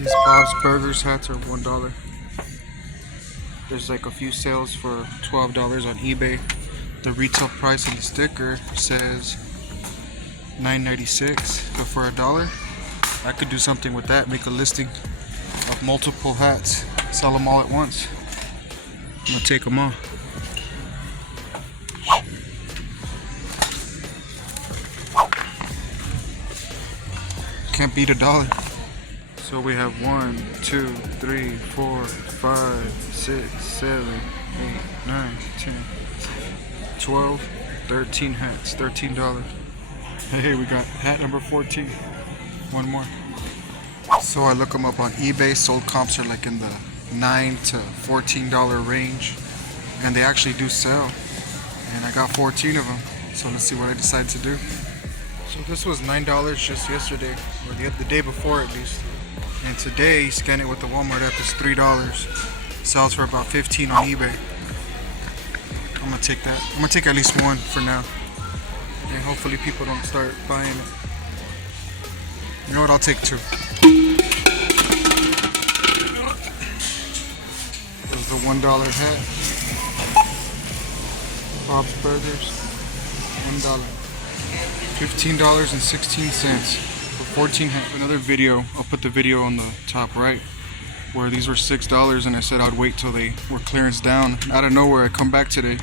These Bob's Burgers hats are $1. There's like a few sales for $12 on eBay. The retail price on the sticker says $9.96, but for $1, I could do something with that. Make a listing of multiple hats, sell them all at once. I'm gonna take them all. Can't beat $1. So we have 1, 2, 3, 4, 5, 6, 7, 8, 9, 10, 12, 13 hats, $13. Hey, we got hat number 14. One more. So I look them up on eBay. Sold comps are like in the $9 to $14 range, and they actually do sell. And I got 14 of them. So let's see what I decide to do. So this was $9 just yesterday, or the day before at least. And today, you scan it with the Walmart app, it's $3. Sells for about 15 on eBay. I'm gonna take that. I'm gonna take at least one for now. And hopefully people don't start buying it. You know what, I'll take 2. There's the $1 hat. Bob's Burgers, $1. $15.16 for 14 hats. Another video, I'll put the video on the top right, where these were $6 and I said I'd wait till they were clearance down. Out of nowhere, I come back today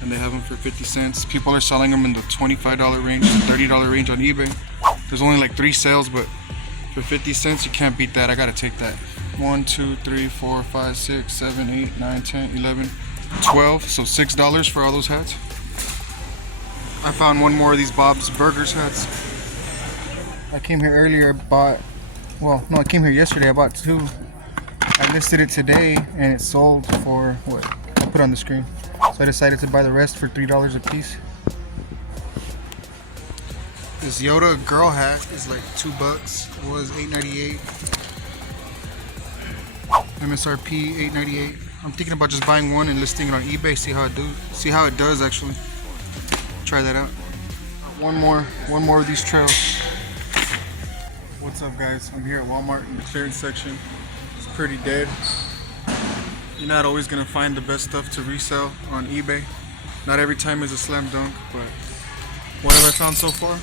and they have them for 50 cents. People are selling them in the $25 range, $30 range on eBay. There's only like 3 sales, but for 50 cents, you can't beat that. I gotta take that. 1, 2, 3, 4, 5, 6, 7, 8, 9, 10, 11, 12. So $6 for all those hats. I found one more of these Bob's Burgers hats. I came here earlier, I came here yesterday, I bought 2. I listed it today and it sold for what? I'll put it on the screen. So I decided to buy the rest for $3 a piece. This Yoda girl hat is like $2. It was $8.98. MSRP $8.98. I'm thinking about just buying one and listing it on eBay. See how it does actually. Try that out. One more of these trails. What's up, guys? I'm here at Walmart in the clearance section. It's pretty dead. You're not always gonna find the best stuff to resell on eBay. Not every time is a slam dunk, but what have I found so far?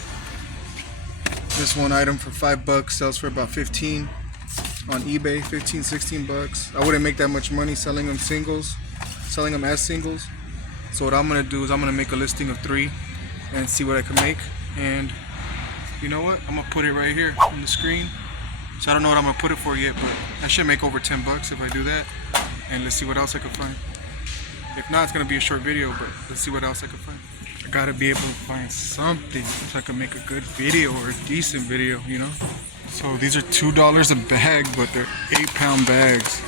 This one item for $5 sells for about 15 on eBay. 15, 16 bucks. I wouldn't make that much money selling them as singles. So what I'm gonna do is I'm gonna make a listing of 3 and see what I can make. And you know what? I'm gonna put it right here on the screen. So I don't know what I'm gonna put it for yet, but I should make over 10 bucks if I do that. And let's see what else I can find. If not, it's gonna be a short video, but let's see what else I can find. I gotta be able to find something so I can make a good video or a decent video, you know? So these are $2 a bag, but they're 8-pound bags.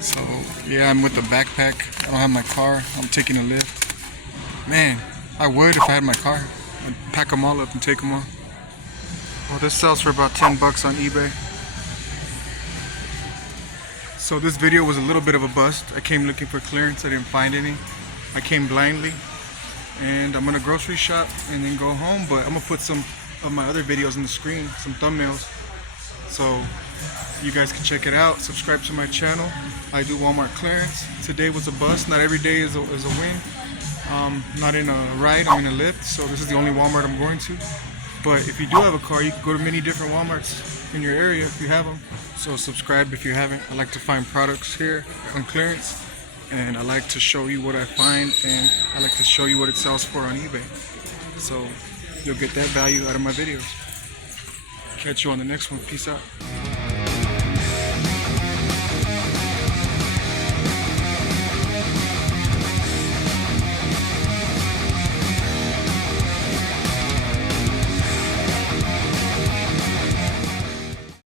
So yeah, I'm with the backpack. I don't have my car. I'm taking a lift. Man, I would if I had my car. I'd pack them all up and take them all. Well, this sells for about 10 bucks on eBay. So this video was a little bit of a bust. I came looking for clearance. I didn't find any. I came blindly. And I'm gonna grocery shop and then go home. But I'm gonna put some of my other videos on the screen, some thumbnails. So you guys can check it out. Subscribe to my channel. I do Walmart clearance. Today was a bust. Not every day is a win. Not in a ride, I'm in a lift. So this is the only Walmart I'm going to. But if you do have a car, you can go to many different Walmarts in your area if you have them. So subscribe if you haven't. I like to find products here on clearance. And I like to show you what I find. And I like to show you what it sells for on eBay. So you'll get that value out of my videos. Catch you on the next one. Peace out.